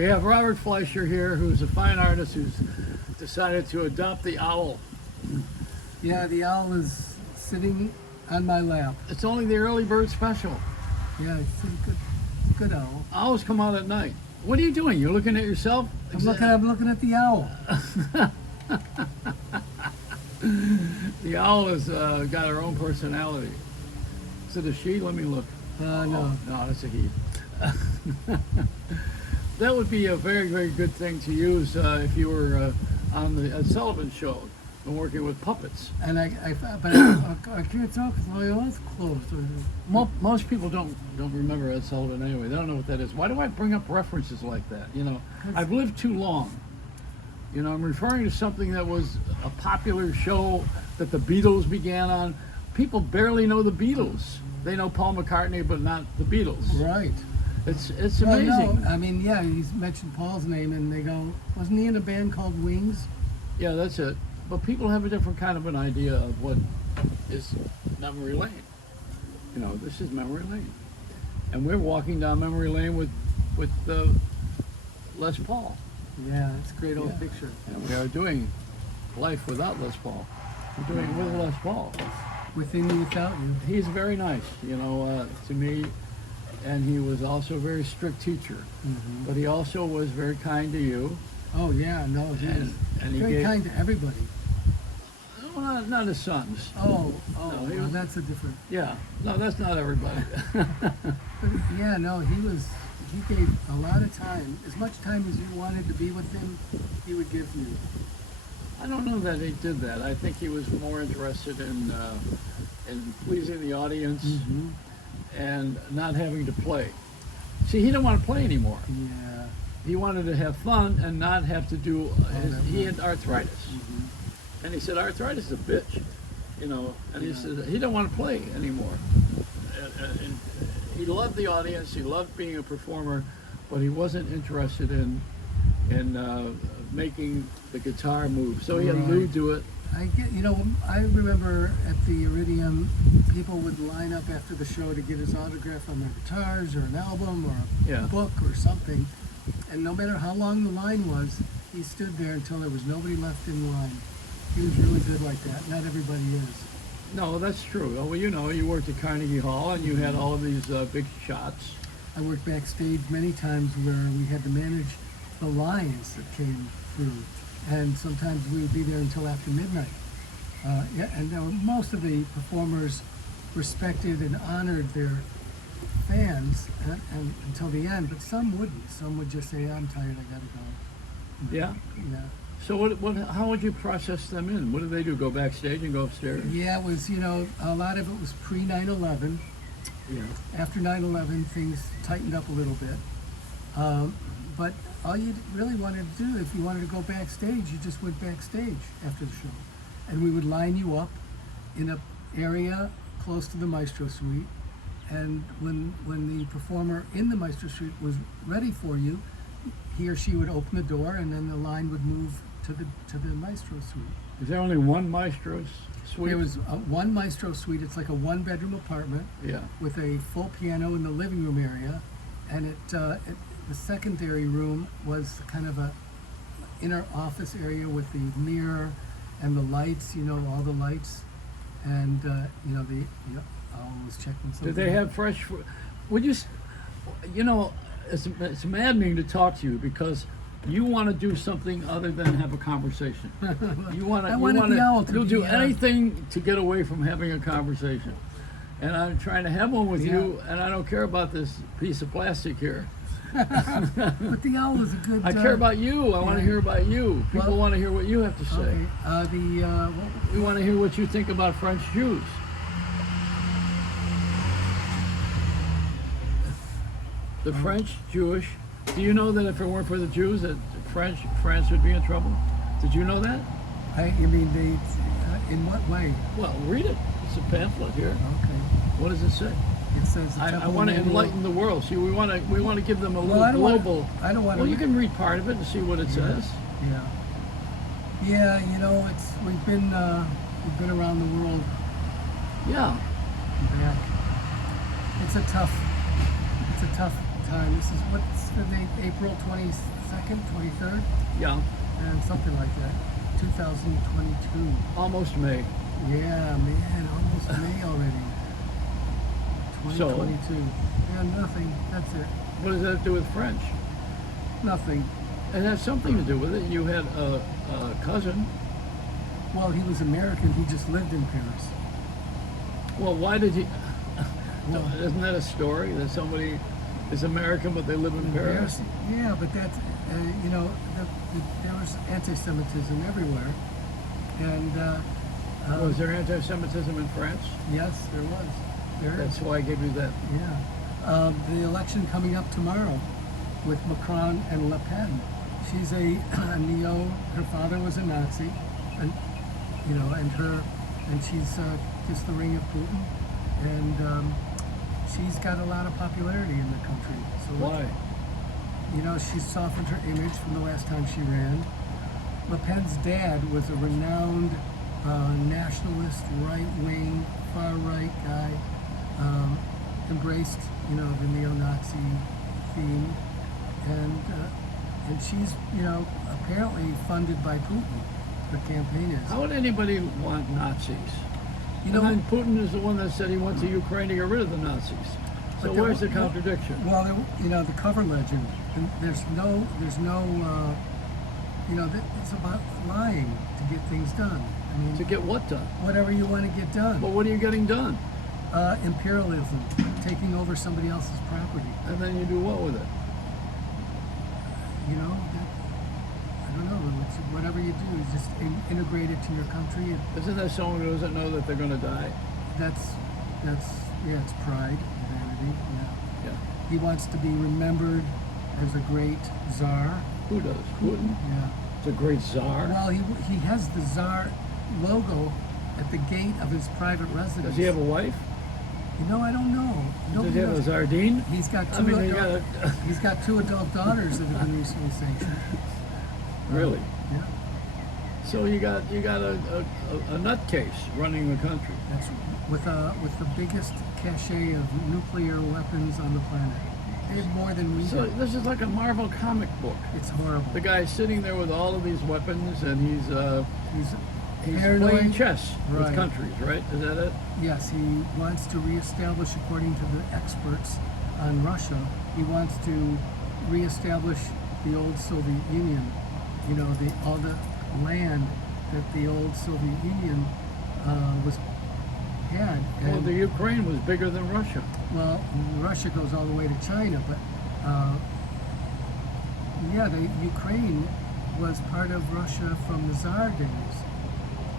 We have Robert Fleischer here, who's a fine artist who's decided to adopt the owl. Yeah, the owl is sitting on my lap. It's only the early bird special. Yeah, it's a good owl. Owls come out at night. What are you doing? You're looking at yourself? I'm looking at the owl. The owl has got her own personality. Is it a she? Let me look. No. No, that's a he. That would be a very, very good thing to use if you were on the Ed Sullivan Show and working with puppets. And I can't talk because my eyes closed. Most people don't remember Ed Sullivan anyway. They don't know what that is. Why do I bring up references like that? You know, I've lived too long. You know, I'm referring to something that was a popular show that the Beatles began on. People barely know the Beatles. They know Paul McCartney, but not the Beatles. Right. It's Well, amazing. no, I mean, yeah, he's mentioned Paul's name, and they go, wasn't he in a band called Wings? Yeah, that's it. But people have a different kind of an idea of what is memory lane. You know, this is memory lane, and we're walking down memory lane with Les Paul. Yeah, it's a great old picture. And we are doing life without Les Paul. We're doing it with Les Paul. Within you, without you. He's very nice, you know, to me, and he was also a very strict teacher. Mm-hmm. But he also was very kind to you. Oh yeah, no, he was And he very gave, kind to everybody. well, not his sons. Oh, No, he well, was- that's a different. Yeah, no, that's not everybody. But yeah, no, he gave a lot of time, as much time as you wanted to be with him, he would give you. I don't know that he did that. I think he was more interested in pleasing the audience and not having to play. See, he didn't want to play anymore. Yeah. He wanted to have fun and not have to do. He had arthritis, and he said arthritis is a bitch, you know. And he said he didn't want to play anymore. And he loved the audience. He loved being a performer, but he wasn't interested in making the guitar move. So he had Lou do it. I remember at the Iridium, people would line up after the show to get his autograph on their guitars or an album or a book or something. And no matter how long the line was, he stood there until there was nobody left in line. He was really good like that. Not everybody is. No, that's true. Well, you know, you worked at Carnegie Hall and you had all of these big shots. I worked backstage many times where we had to manage the lines that came through. And sometimes we would be there until after midnight. And most of the performers respected and honored their fans and until the end, but some wouldn't. Some would just say, I'm tired, I gotta go. Yeah. Yeah. So how would you process them in? What did they do? Go backstage and go upstairs? Yeah, it was, a lot of it was pre 9/11. Yeah. After 9/11, things tightened up a little bit. But all you really wanted to do, if you wanted to go backstage, you just went backstage after the show. And we would line you up in an area close to the Maestro Suite. And when the performer in the Maestro Suite was ready for you, he or she would open the door and then the line would move to the Maestro Suite. Is there only one Maestro Suite? There was one Maestro Suite. It's like a one-bedroom apartment with a full piano in the living room area. And the secondary room was kind of a inner office area with the mirror and the lights, all the lights. And, I was checking something. Did they have fresh fruit? Would you, it's maddening to talk to you because you want to do something other than have a conversation. You'll do anything to get away from having a conversation. And I'm trying to have one with you, and I don't care about this piece of plastic here. But the owl is a good... I care about you. I want to hear about you. People want to hear what you have to say. Okay. We want to hear what you think about French Jews. The French, Jewish. Do you know that if it weren't for the Jews, that France would be in trouble? Did you know that? In what way? Well, read it. It's a pamphlet here. Okay. What does it say? It says I want to enlighten the world. See, we want to give them a little global. I don't want to. Well, you can read part of it and see what it says. Yeah. Yeah, we've been around the world. Yeah. Back. It's a tough time. This is what's the date? April 22nd, 23rd, Yeah, and something like that. 2022. almost May. Yeah, man, almost May already. So? 2022. Yeah, nothing. That's it. What does that have to do with French? Nothing. It has something to do with it. You had a cousin. Well, he was American. He just lived in Paris. Well, why did he? Well, Isn't that a story that somebody is American but they live in Paris? Yeah, but that's, you know, there was anti-Semitism everywhere. And, Was there anti-Semitism in France? yes, there was. There is. That's why I gave you that. Yeah. The election coming up tomorrow with Macron and Le Pen. She's a her father was a Nazi, and, you know, and she's kissed the ring of Putin. And she's got a lot of popularity in the country. So Why? you know, she's softened her image from the last time she ran. Le Pen's dad was a renowned nationalist, right-wing, far-right guy. Embraced, you know, the neo-Nazi theme, and she's, you know, apparently funded by Putin. Her campaign is. How would anybody want Nazis? You know, and then Putin is the one that said he wants the Ukraine to get rid of the Nazis. So But there- where's the contradiction? well, you know, the cover legend. And there's no, you know, it's about lying to get things done. I mean, To get what done? whatever you want to get done. Well, what are you getting done? Imperialism, taking over somebody else's property. And then you do what with it? You know, I don't know. It's, whatever you do, is just integrate it to your country. Isn't there someone who doesn't know that they're going to die? That's yeah, it's pride, vanity. Yeah. Yeah. He wants to be remembered as a great czar. Who does? Putin? Yeah. It's a great czar. Well, he has the czar logo at the gate of his private residence. Does he have a wife? You know, I don't know. Does Nobody he have a knows. Zardine? He's got I two. mean, you adult, gotta- he's got two adult daughters that have been recently sanctioned. Really? Yeah, So you got a nutcase running the country. that's with the biggest cache of nuclear weapons on the planet. They have more than we So do. this is like a Marvel comic book. It's horrible. The guy's sitting there with all of these weapons, and He's he's paranoid. playing chess with Right. countries, right? Is that it? Yes, he wants to reestablish, according to the experts on Russia, he wants to reestablish the old Soviet Union. You know, all the land that the old Soviet Union had. Well, And, the Ukraine was bigger than Russia. well, Russia goes all the way to China, but yeah, the Ukraine was part of Russia from the Tsar days.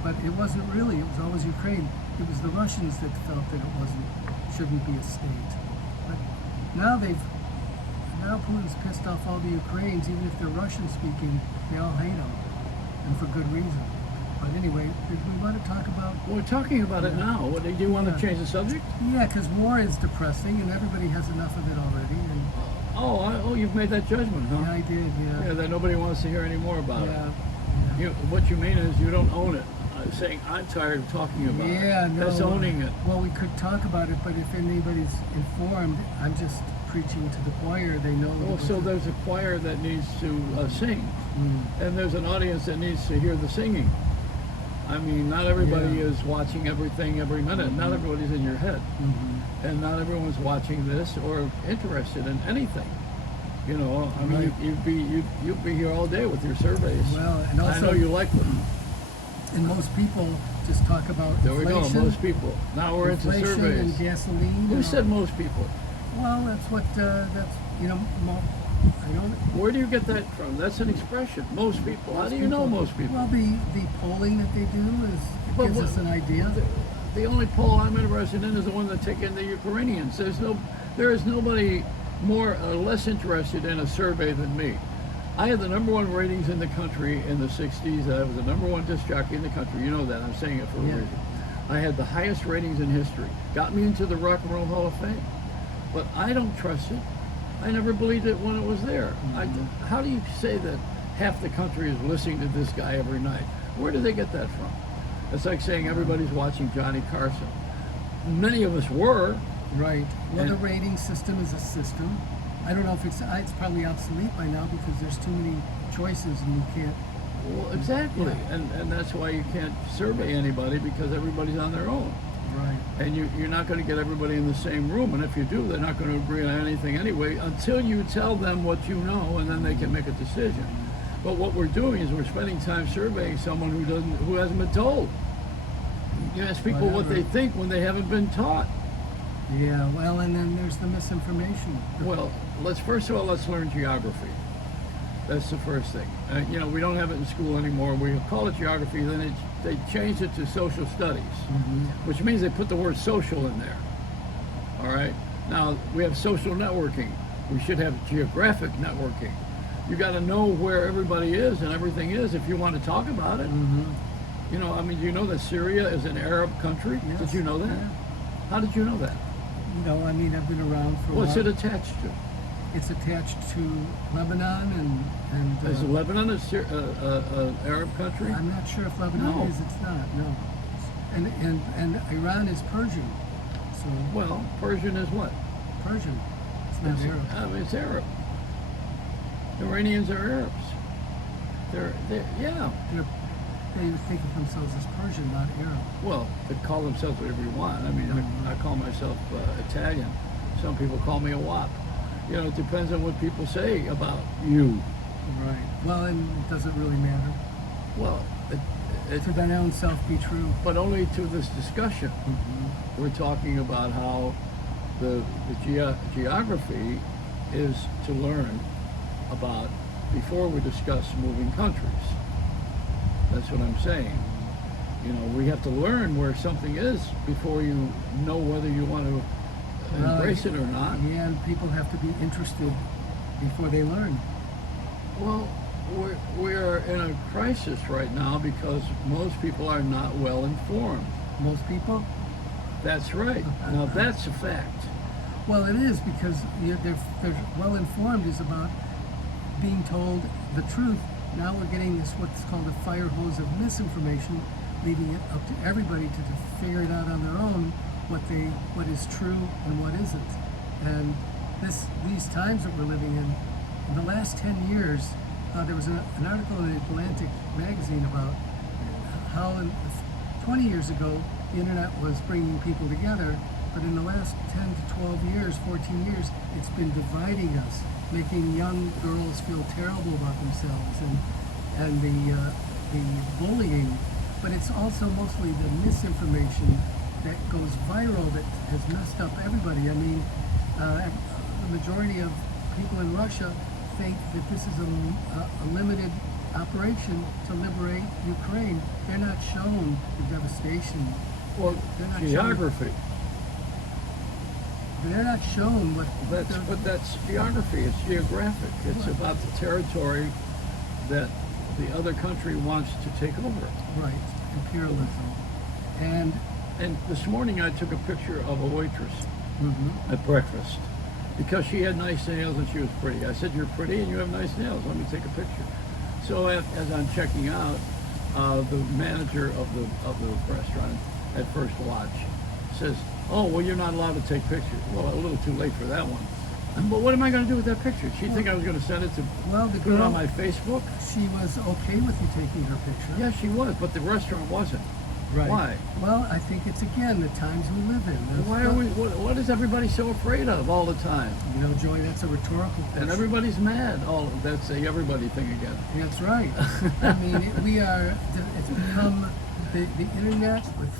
But it wasn't really. It was always Ukraine. It was the Russians that felt that it shouldn't be a state. But now Putin's pissed off all the Ukrainians, even if they're Russian speaking, they all hate him, and for good reason. But anyway, did we want to talk about? Well, we're talking about it now. What, do you want Yeah. to change the subject? Yeah, because war is depressing, and everybody has enough of it already. And Oh, you've made that judgment, huh? yeah, I did. Yeah, Yeah. that nobody wants to hear any more about Yeah. it. What you mean is you don't own it. I'm saying I'm tired of talking about it. Yeah, no. That's owning it. Well, we could talk about it, but if anybody's informed, I'm just preaching to the choir. They know. Well, what so the- there's a choir that needs to sing, Mm. and there's an audience that needs to hear the singing. I mean, not everybody Yeah. is watching everything every minute. Not everybody's in your head, Mhm. and not everyone's watching this or interested in anything. You know, I mean, Right. you'd be here all day with your surveys. Well, and I know also, you like them. and most people just talk about There we go. inflation, Most people. Now we're into inflation surveys. and gasoline. Who and said all. most people? Well, that's what that's I don't. Where do you get that from? That's an expression. Most people. How do you know most people? Well, the polling that they do But gives what- us an idea. The only poll I'm interested in is the one that take in the Ukrainians. There is nobody more less interested in a survey than me. I had the #1 ratings in the country in the 60s. I was the #1 disc jockey in the country. You know that. I'm saying it for a Yeah. reason. I had the highest ratings in history. Got me into the Rock and Roll Hall of Fame. But I don't trust it. I never believed it when it was there. How do you say that half the country is listening to this guy every night? Where do they get that from? It's like saying everybody's watching Johnny Carson. Many of us were. Right. Well, the And- rating system is a system, I don't know if it's probably obsolete by now because there's too many choices and you can't. Well, exactly, Yeah. and that's why you can't survey anybody because everybody's on their own. Right. And you're not going to get everybody in the same room, and if you do, they're not going to agree on anything anyway until you tell them what you know, and then they can make a decision. But what we're doing is we're spending time surveying someone who hasn't been told. You ask people what they Whatever. think when they haven't been taught. Yeah. Well, and then there's the misinformation. Well, first of all let's learn geography. That's the first thing. You know, we don't have it in school anymore. We call it geography, then they changed it to social studies, which means they put the word social in there. All right? Now, we have social networking. We should have geographic networking. You got to know where everybody is and everything is if you want to talk about it. You know, I mean, do you know that Syria is an Arab country? Yes. Did you know that? Yeah. How did you know that? You know, I mean, I've been around for a What's while. it attached to? It's attached to Lebanon and Is Lebanon an Arab country? I'm not sure if Lebanon No. is. It's not. No. And Iran is Persian. So Well, Persian is what? Persian. It's not Arab. I mean, it's Arab. Iranians are Arabs. Yeah. They think of themselves as Persian, not Arab. Well, they call themselves whatever you want. I mean, I call myself Italian. Some people call me a wop. You know, it depends on what people say about you. Right. Well, and it doesn't really matter. Well, To thine own self be true. but only to this discussion. We're talking about how the geography is to learn about before we discuss moving countries. That's what I'm saying. You know, we have to learn where something is before you know whether you want to embrace it or not. Yeah, and people have to be interested before they learn. Well, we're in a crisis right now because most people are not well informed. Most people. That's right. Now that's a fact. Well, it is because they're well informed is about being told the truth. Now we're getting this what's called a fire hose of misinformation, leaving it up to everybody to figure it out on their own what is true and what isn't. And these times that we're living in the last 10 years, there was an article in Atlantic magazine about how 20 years ago the internet was bringing people together, but in the last 10 to 12 years, 14 years, it's been dividing us, making young girls feel terrible about themselves and the bullying, but it's also mostly the misinformation that goes viral that has messed up everybody. I mean, the majority of people in Russia think that this is a limited operation to liberate Ukraine. They're not shown the devastation. Well, They're not geography. They're not shown what. But that's geography. It's geographic. It's about the territory that the other country wants to take over. Right, imperialism, and And this morning I took a picture of a waitress mhm. at breakfast because she had nice nails and she was pretty. I said, "You're pretty and you have nice nails. Let me take a picture." So as I'm checking out, the manager of the restaurant at First Watch says, "Oh, well, you're not allowed to take pictures." Well, a little too late for that one. But what am I going to do with that picture? She'd think I was going to send it to Well, the put it on girl, my Facebook. she was okay with you taking her picture. Yeah, she was, but the restaurant wasn't. Right. Why? Well, I think it's again the times we live in. That's Why are we? What is everybody so afraid of all the time? You know, Joey, that's a rhetorical question. And everybody's mad. Oh, that's a everybody thing again. That's right. I mean, it's become the internet with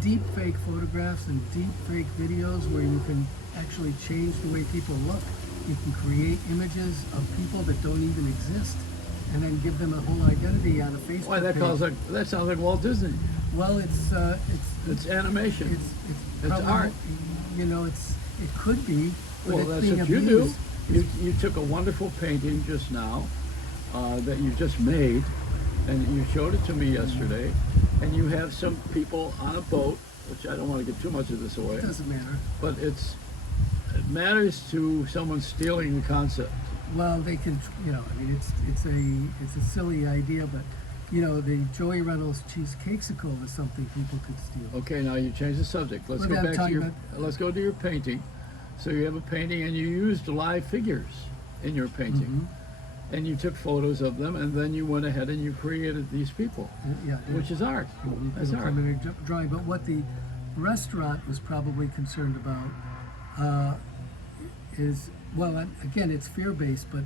deep fake photographs and deep fake videos where you can actually change the way people look. You can create images of people that don't even exist and then give them a whole identity on a Facebook Why that page. that sounds like Walt Disney. Well, It's animation. it's It's probably, art. You know, it could be, but Well, it's that's being what you abused. do. You took a wonderful painting just now that you just made, and you showed it to me yesterday. And you have some people on a boat, which I don't want to give too much of this away, It doesn't matter. but it matters to someone stealing the concept. Well, they can, you know, I mean, it's a silly idea, but you know, the Joey Reynolds cheesecakesicle is something people could steal. Okay, now you change the subject. Let's Well, go then I'm back to talking your. about- Let's go to your painting. So you have a painting, and you used live figures in your painting, and you took photos of them, and then you went ahead and you created these people, Yeah, which is art. That's It'll art. come in a drawing. But what the restaurant was probably concerned about is, well, again, it's fear-based, but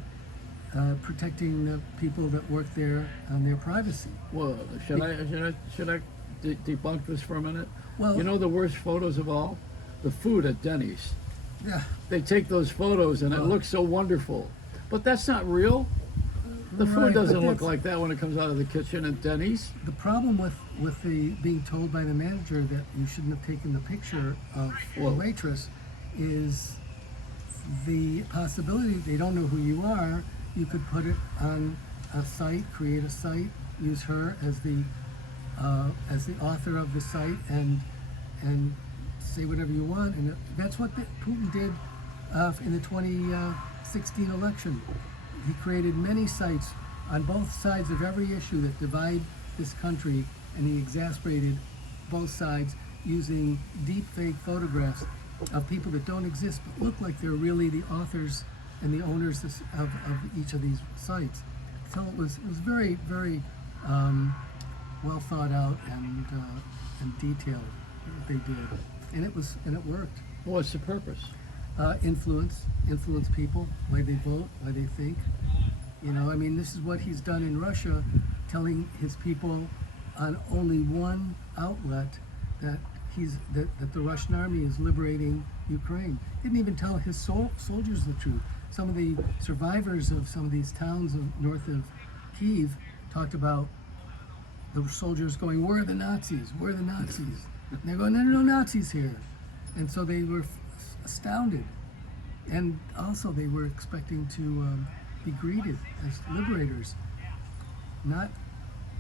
protecting the people that work there on their privacy. Well, should I debunk this for a minute? Well, You know the worst photos of all? The food at Denny's. yeah, They take those photos and it Well- looks so wonderful. But that's not real. The food Right, but doesn't look that's- like that when it comes out of the kitchen at Denny's. the problem with the being told by the manager that you shouldn't have taken the picture of the Well- waitress is the possibility they don't know who you are. You could put it on a site, create a site, use her as the author of the site, and say whatever you want. And that's what Putin did in the 2016 election. He created many sites on both sides of every issue that divide this country, and he exasperated both sides using deep fake photographs of people that don't exist but look like they're really the authors and the owners of each of these sites. So it was very, very well thought out and detailed what they did, and it worked. What's the purpose? Influence people, why they vote, why they think. You know, I mean, this is what he's done in Russia, telling his people on only one outlet that that the Russian army is liberating Ukraine. Didn't even tell his soldiers the truth. Some of the survivors of some of these towns north of Kyiv talked about the soldiers going, "Where are the Nazis? Where are the Nazis?" And they're going, "There are no Nazis here." And so they were astounded. And also they were expecting to be greeted as liberators, not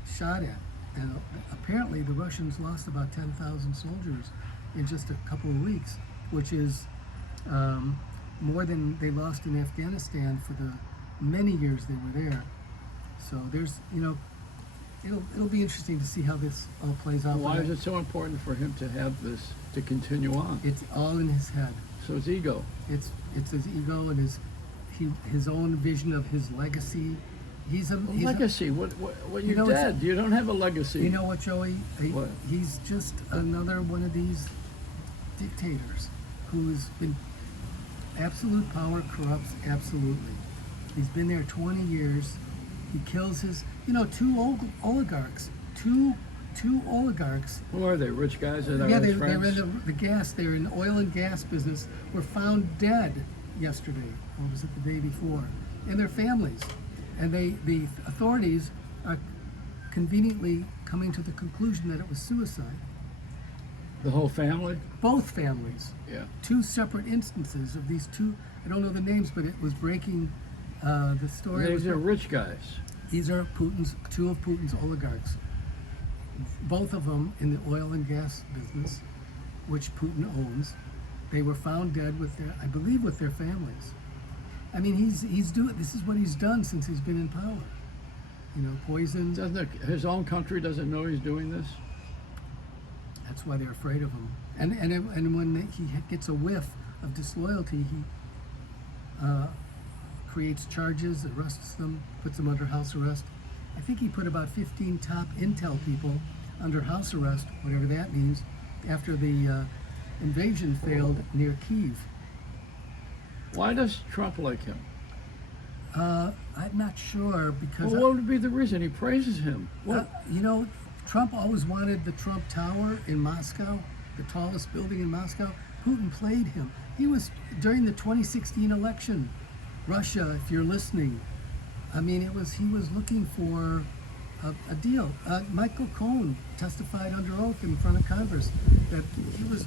shot at. And apparently the Russians lost about 10,000 soldiers in just a couple of weeks, which is more than they lost in Afghanistan for the many years they were there. So there's, it'll be interesting to see how this all plays out. Why is it so important for him to have this to continue on? It's all in his head. So his ego. It's his ego and his own vision of his legacy. He's Legacy. What you're know, it's- dead. You don't have a legacy. You know what, Joey? What? He's just another one of these dictators who's been absolute power corrupts absolutely. He's been there 20 years. He kills his, two oligarchs, two oligarchs. Who are they? Rich guys that are Yeah, his they're friends? in the gas. They're in the oil and gas business. Were found dead yesterday. Or was it the day before? And their families. And the authorities are conveniently coming to the conclusion that it was suicide. The whole family? Both families. Yeah. Two separate instances of these two. I don't know the names, but it was breaking the story. These are rich guys. These are two of Putin's oligarchs. Both of them in the oil and gas business, which Putin owns. They were found dead with their families. I mean, he's doing. This is what he's done since he's been in power. Poison. His own country doesn't know he's doing this? That's why they're afraid of him. And when he gets a whiff of disloyalty, he creates charges, arrests them, puts them under house arrest. I think he put about 15 top intel people under house arrest, whatever that means, after the invasion failed near Kyiv. Why does Trump like him? I'm not sure because Well, what would be the reason? He praises him. What? Trump always wanted the Trump Tower in Moscow, the tallest building in Moscow. Putin played him. He was during the 2016 election. Russia, if you're listening, I mean, he was looking for a deal. Michael Cohen testified under oath in front of Congress that he was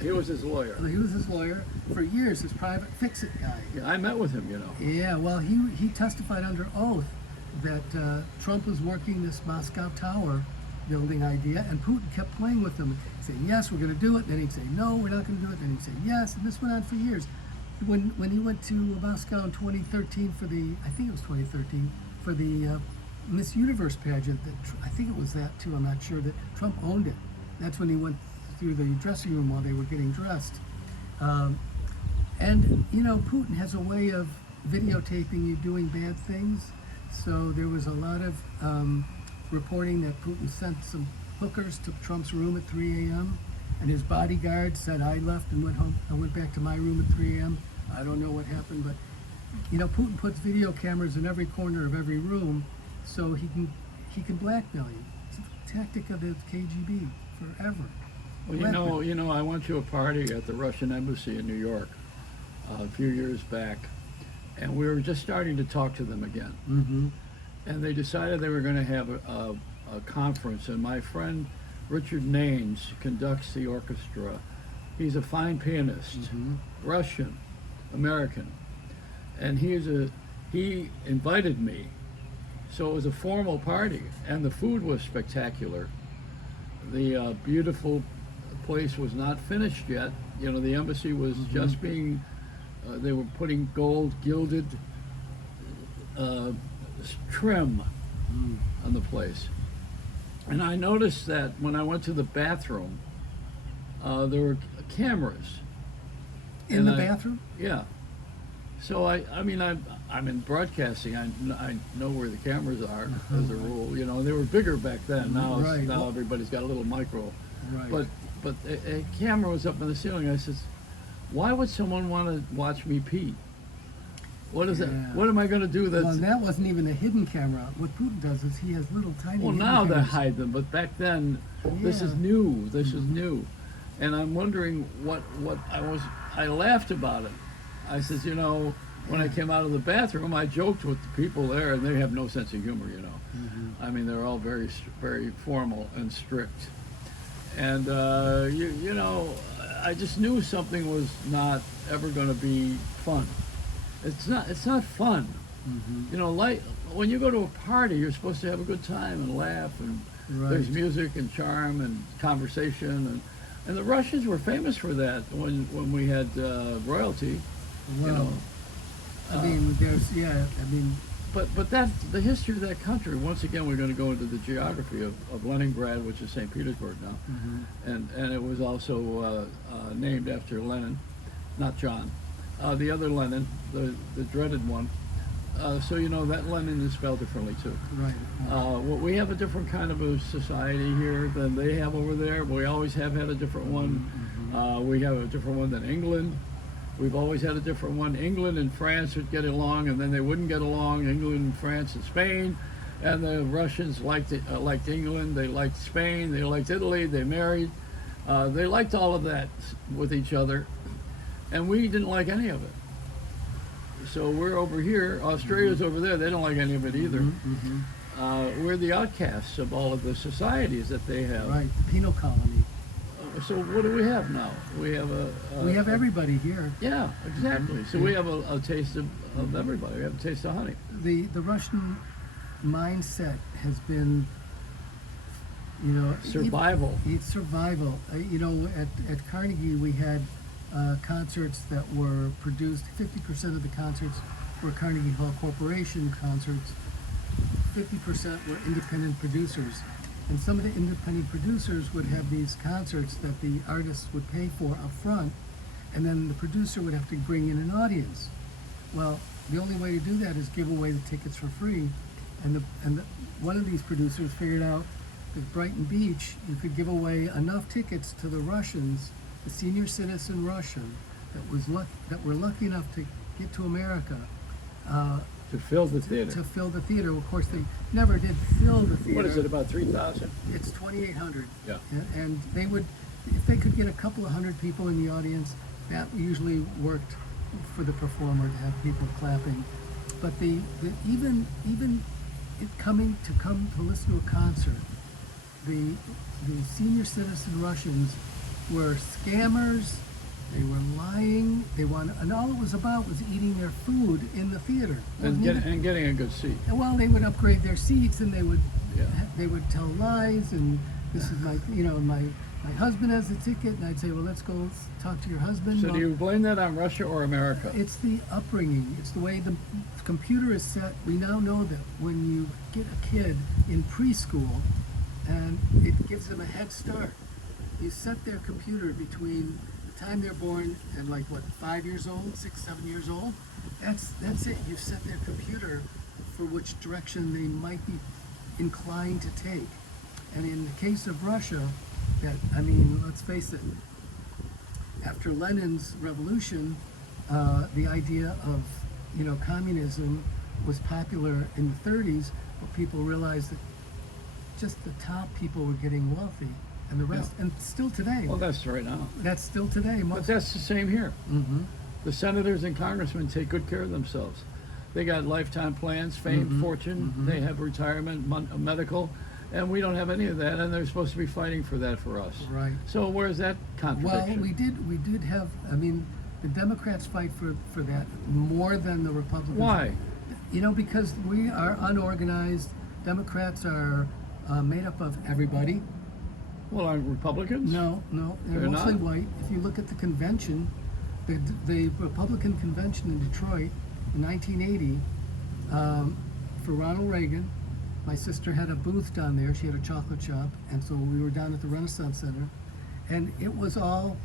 He was his lawyer. he was his lawyer for years, his private fix-it guy. Yeah, I met with him, Yeah, well, he testified under oath that Trump was working this Moscow Tower building idea, and Putin kept playing with him, saying, yes, we're going to do it, then he'd say, no, we're not going to do it, then he'd say, yes, and this went on for years. When he went to Moscow in 2013 for the Miss Universe pageant, I think it was that too, I'm not sure, that Trump owned it. That's when he went through the dressing room while they were getting dressed. And, you know, Putin has a way of videotaping you doing bad things. So there was a lot of reporting that Putin sent some hookers to Trump's room at 3 a.m. And his bodyguard said, I left and went home. I went back to my room at 3 a.m. I don't know what happened, but, you know, Putin puts video cameras in every corner of every room so he can blackmail you. It's a tactic of the KGB forever. Well, I went to a party at the Russian embassy in New York a few years back, and we were just starting to talk to them again. Mm-hmm. And they decided they were going to have a conference, and my friend Richard Naines conducts the orchestra. He's a fine pianist, Russian, American, and he invited me. So it was a formal party, and the food was spectacular. The beautiful place was not finished yet. You know, the embassy was just being, they were putting gold gilded trim on the place. And I noticed that when I went to the bathroom, there were cameras. In the bathroom? Yeah. So I'm in broadcasting. I know where the cameras are as a rule. You know, they were bigger back then. Now now everybody's got a little micro. Right. But a camera was up in the ceiling. I says, why would someone want to watch me pee? What is that? What am I going to do? Well, that wasn't even a hidden camera. What Putin does is he has little tiny. Well, hidden now they cameras. hide them, but back then, this is new. This is new, and I'm wondering what I laughed about it. I says, you know, when I came out of the bathroom, I joked with the people there, and they have no sense of humor. You know, I mean, they're all very formal and strict, and you know, I just knew something was not ever going to be fun. It's not fun. You know, like when you go to a party, you're supposed to have a good time and laugh, and there's music and charm and conversation, and the Russians were famous for that when we had royalty. Well, you know, I mean, but that's the history of that country. Once again, we're going to go into the geography of Leningrad, which is St. Petersburg now, and it was also named after Lenin, not John. The other Lenin, the dreaded one. So you know that Lenin is spelled differently too. Right. Well, we have a different kind of a society here than they have over there. We always have had a different one. We have a different one than England. We've always had a different one. England and France would get along, and then they wouldn't get along. England and France and Spain, and the Russians liked England. They liked Spain. They liked Italy. They married. They liked all of that with each other. And we didn't like any of it. So we're over here. Australia's over there. They don't like any of it either. We're the outcasts of all of the societies that they have. Right, the penal colony. So what do we have now? We have we have everybody here. Yeah, exactly. So we have a taste of everybody. We have a taste of honey. The Russian mindset has been, you know, survival. It's survival. You know, at Carnegie we had concerts that were produced. 50% of the concerts were Carnegie Hall Corporation concerts. 50% were independent producers. And some of the independent producers would have these concerts that the artists would pay for up front, and then the producer would have to bring in an audience. Well, the only way to do that is give away the tickets for free. And one of these producers figured out that Brighton Beach, you could give away enough tickets to the Russians, the senior citizen Russian that were lucky enough to get to America. To fill the theater. To fill the theater. Of course, they never did fill the theater. What is it, about 3,000? It's 2,800. Yeah. And they would, if they could get a couple of hundred people in the audience, that usually worked for the performer to have people clapping. But even it come to listen to a concert, the senior citizen Russians were scammers. They were lying. And all it was about was eating their food in the theater. And getting a good seat. Well, they would upgrade their seats, and they would tell lies. And this is my husband has a ticket, and I'd say, well, let's go talk to your husband. So do you blame that on Russia or America? It's the upbringing. It's the way the computer is set. We now know that when you get a kid in preschool, and it gives them a head start. You set their computer between time they're born and like what, 5 years old, 6, 7 years old, that's it. You've set their computer for which direction they might be inclined to take. And in the case of Russia, let's face it, after Lenin's revolution, the idea of, communism was popular in the 30s, but people realized that just the top people were getting wealthy, and the rest, and still today. Well, that's right now. That's still today. But that's the same here. Mm-hmm. The senators and congressmen take good care of themselves. They got lifetime plans, fame, fortune. They have retirement, medical, and we don't have any of that. And they're supposed to be fighting for that for us. Right. So where's that contradiction? Well, we did have. The Democrats fight for that more than the Republicans. Why? Because we are unorganized. Democrats are made up of everybody. Well, aren't Republicans? No, they're They're mostly not? white. If you look at the convention, the Republican convention in Detroit in 1980, for Ronald Reagan, my sister had a booth down there. She had a chocolate shop, and so we were down at the Renaissance Center, and it was all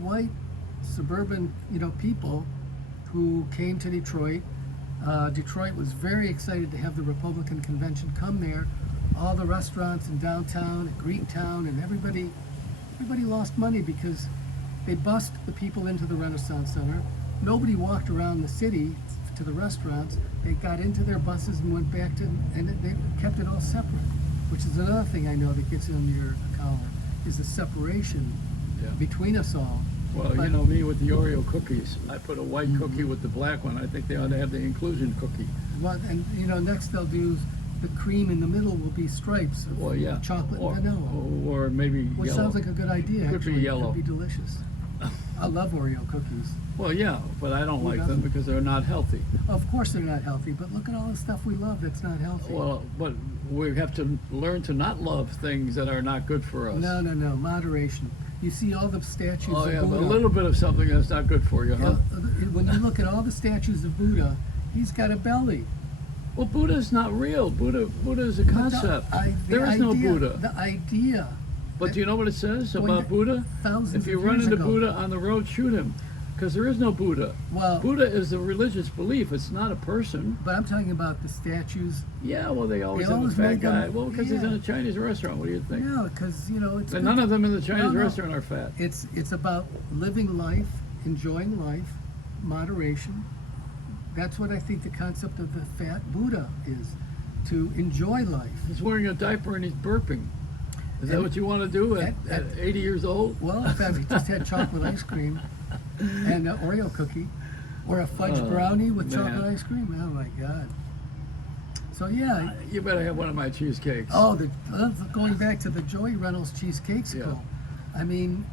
white suburban, people who came to Detroit. Detroit was very excited to have the Republican convention come there. All the restaurants in downtown, at Greektown, and everybody lost money because they bussed the people into the Renaissance Center. Nobody walked around the city to the restaurants. They got into their buses and went back to, and they kept it all separate, which is another thing I know that gets on your collar, is the separation between us all. Well, But- me with the Oreo cookies. I put a white cookie with the black one. I think they ought to have the inclusion cookie. Well, and next they'll do the cream in the middle will be stripes of Well, yeah. chocolate or, and vanilla, Or maybe which yellow. sounds like a good idea. Could be actually. yellow. It'd be delicious. I love Oreo cookies. Well, yeah, but I don't Who like them doesn't? because they're not healthy. Of course they're not healthy, but look at all the stuff we love that's not healthy. Well, but we have to learn to not love things that are not good for us. No, moderation. You see all the statues Oh, of yeah, Buddha. but a little bit of something that's not good for you, huh? When you look at all the statues of Buddha, he's got a belly. Well, Buddha's not real. Buddha is a But concept. the There is no idea- Buddha. The idea. But do you know what it says When about Buddha? thousands If you of run years into ago- Buddha on the road, shoot him. Because there is no Buddha. Well, Buddha is a religious belief. It's not a person. but I'm talking about the statues. Yeah, well, they always They have a always fat make 'em- guy. Well, because he's in yeah. a Chinese restaurant. What do you think? No, because it's And good. none of them in the Chinese No. restaurant are fat. It's about living life, enjoying life, moderation. That's what I think the concept of the fat Buddha is, to enjoy life. He's wearing a diaper and he's burping. Is that And- what you want to do at at- 80 years old? Well, if I just had chocolate ice cream and an Oreo cookie, or a fudge Oh, brownie with man. chocolate ice cream, oh my God. So yeah, You better have one of my cheesecakes. going back to the Joey Reynolds cheesecakes. Yeah. I mean,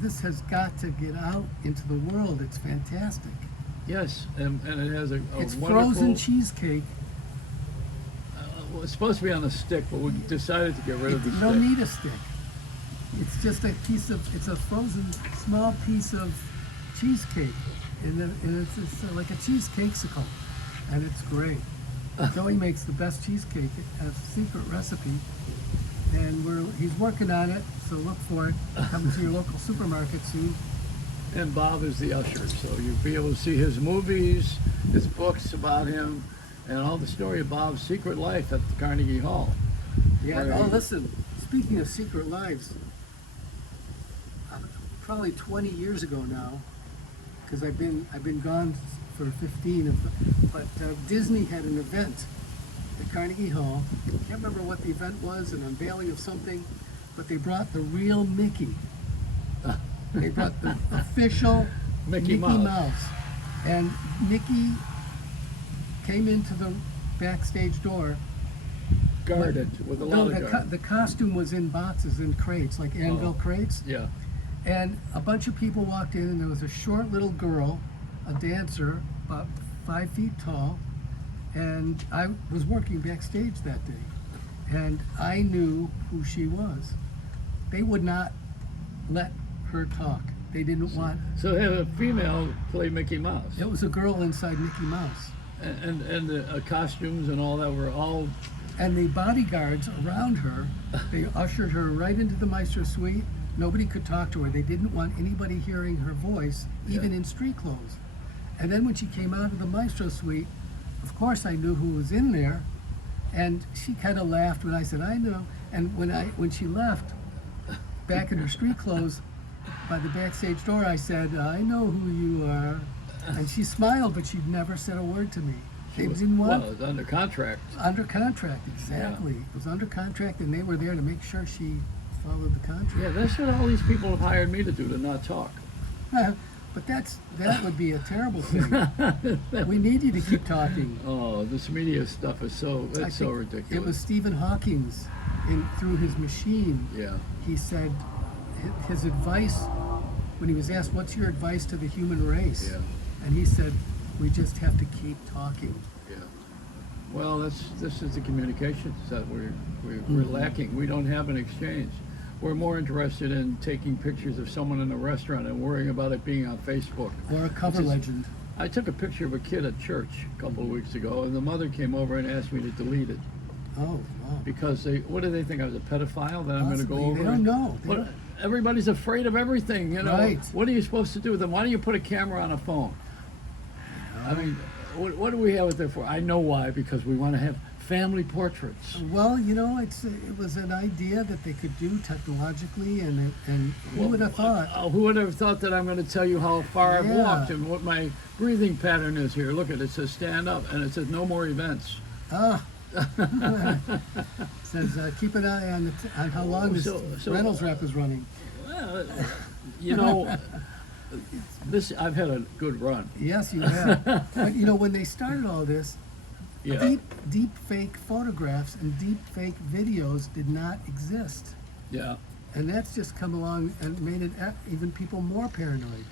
this has got to get out into the world. It's fantastic. Yes, and it has a It's wonderful... frozen cheesecake. Well, it's supposed to be on a stick, but we decided to get rid of the You stick. don't need a stick. It's just it's a frozen small piece of cheesecake, and it's like a cheesecakesicle, and it's great. Joey makes the best cheesecake, a secret recipe, and he's working on it, so look for it. Coming to your local supermarket soon. And Bob is the usher, so you'll be able to see his movies, his books about him, and all the story of Bob's secret life at the Carnegie Hall. Yeah. Where Oh, he- listen. Speaking of secret lives, probably 20 years ago now, because I've been gone for 15. But Disney had an event at Carnegie Hall. I can't remember what the event was, an unveiling of something, but they brought the real Mickey. They brought the official Mickey Mouse. And Mickey came into the backstage door. Guarded with a No, lot of guard. the costume was in boxes, in crates, like anvil crates. Yeah. And a bunch of people walked in, and there was a short little girl, a dancer, about 5 feet tall. And I was working backstage that day, and I knew who she was. They would not let her talk. They didn't want. So they had a female play Mickey Mouse. It was a girl inside Mickey Mouse. And the costumes and all that were all... And the bodyguards around her, they ushered her right into the Maestro suite, Nobody could talk to her. They didn't want anybody hearing her voice, even Yeah. in street clothes. And then when she came out of the Maestro suite, of course I knew who was in there, and she kind of laughed when I said, I know. And when she left, back in her street clothes, by the backstage door, I said, I know who you are. And she smiled, but she'd never said a word to me. They didn't want. Well, it's under contract. Under contract, exactly. It was under contract, and they were there to make sure she followed the contract. Yeah, that's what all these people have hired me to do, to not talk. But that would be a terrible thing. We need you to keep talking. Oh, this media stuff is so ridiculous. It was Stephen Hawking's, through his machine. Yeah. He said his advice, when he was asked, what's your advice to the human race? Yeah. And he said, we just have to keep talking. Yeah. Well, this is the communications that we're lacking. We don't have an exchange. We're more interested in taking pictures of someone in a restaurant and worrying about it being on Facebook. Or a cover legend. I took a picture of a kid at church a couple of weeks ago, and the mother came over and asked me to delete it Oh, wow. because what do they think, I was a pedophile? That I'm going to go Possibly. over? They don't know. They What, don't- everybody's afraid of everything, you know. Right. What are you supposed to do with them? Why don't you put a camera on a phone? I mean, what do we have it there for? I know why, because we want to have family portraits. Well, it was an idea that they could do technologically, and who would have thought? Who would have thought that I'm going to tell you how far I've Yeah. walked and what my breathing pattern is here? Look at it, says stand up, and it says no more events. Ah. Says keep an eye on how long this So- Reynolds rep is running. Well, you know, I've had a good run. Yes, you have. But when they started all this, Yeah, deep fake photographs and deep fake videos did not exist, yeah. and that's just come along and made it even people more paranoid.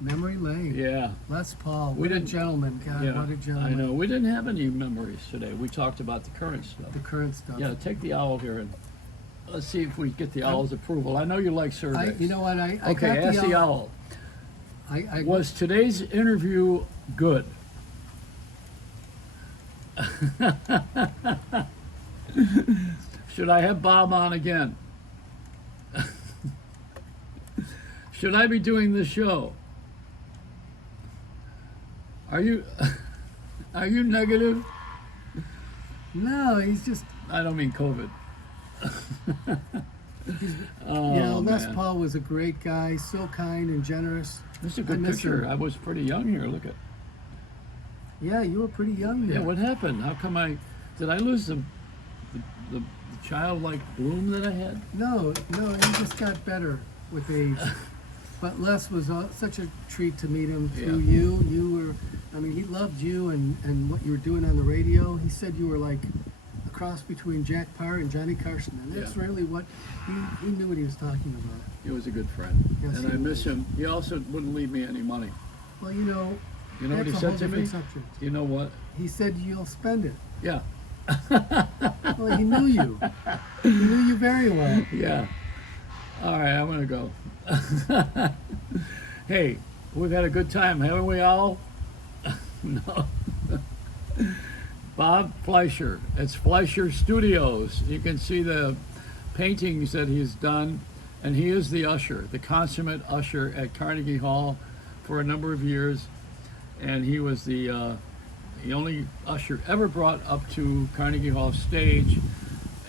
Memory lane. Yeah. Les Paul. We What a didn't- gentleman. God, Yeah, what a gentleman. I know. We didn't have any memories today. We talked about the current stuff. The current stuff. Yeah, take the owl here and let's see if we get the owl's approval. I know you like surveys. You know what? I Okay, got ask the owl. I Was today's interview good? Should I have Bob on again? Should I be doing the show? Are you negative? No, he's just. I don't mean COVID. Les man. Paul was a great guy, so kind and generous. This is a I good miss picture. him. I was pretty young here. Look at. Yeah, you were pretty young Yeah, there. what happened? How come did I lose the childlike bloom that I had? No, he just got better with age. But Les was such a treat to meet him through Yeah. you. You were, he loved you and what you were doing on the radio. He said you were like a cross between Jack Parr and Johnny Carson, and that's Yeah. really what he knew what he was talking about. He was a good friend, Yes, and he I miss was. him. He also wouldn't leave me any money. Well, You know what he that's a said whole to me? different subject. You know what? He said you'll spend it. Yeah, Well, he knew you. He knew you very well. yeah. All right, I'm gonna go. Hey, we've had a good time, haven't we all? No. Bob Fleischer. It's Fleischer Studios. You can see the paintings that he's done, and he is the usher, the consummate usher at Carnegie Hall for a number of years, and he was the only usher ever brought up to Carnegie Hall stage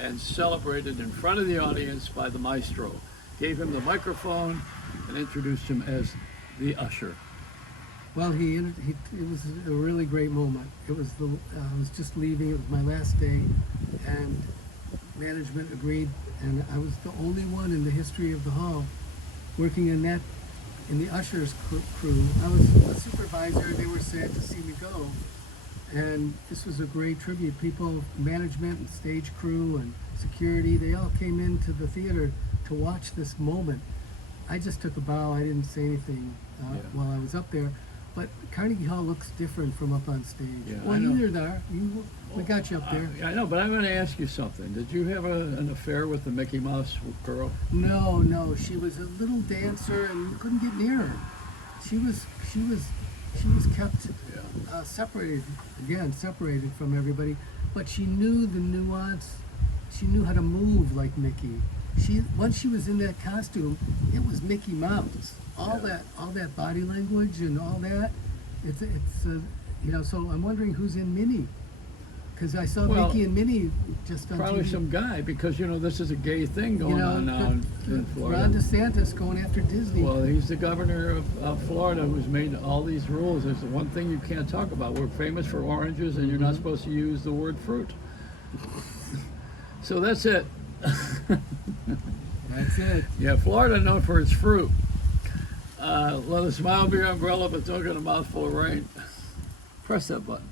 and celebrated in front of the audience by the maestro. Gave him the microphone and introduced him as the usher. Well, it was a really great moment. It was I was just leaving. It was my last day, and management agreed, and I was the only one in the history of the hall working in the ushers crew. I was a supervisor. They were sad to see me go, and this was a great tribute. People, management, and stage crew, and security, they all came into the theater to watch this moment. I just took a bow. I didn't say anything while I was up there. But Carnegie Hall looks different from up on stage. Yeah, Well, I know. neither there. We got you up there. I know, but I'm going to ask you something. Did you have an affair with the Mickey Mouse girl? No. She was a little dancer, and you couldn't get near her. She was kept separated from everybody. But she knew the nuance. She knew how to move like Mickey. once she was in that costume, it was Mickey Mouse. All Yeah. that body language and all that. So I'm wondering who's in Minnie, because I saw Well, Mickey and Minnie just on Probably TV. some guy, because this is a gay thing going on now in Florida. Ron DeSantis going after Disney. Well, he's the governor of Florida who's made all these rules. There's the one thing you can't talk about. We're famous for oranges, and you're not supposed to use the word fruit. So that's it. That's it. Yeah, Florida known for its fruit. Let a smile be your umbrella, but don't get a mouthful of rain. Press that button.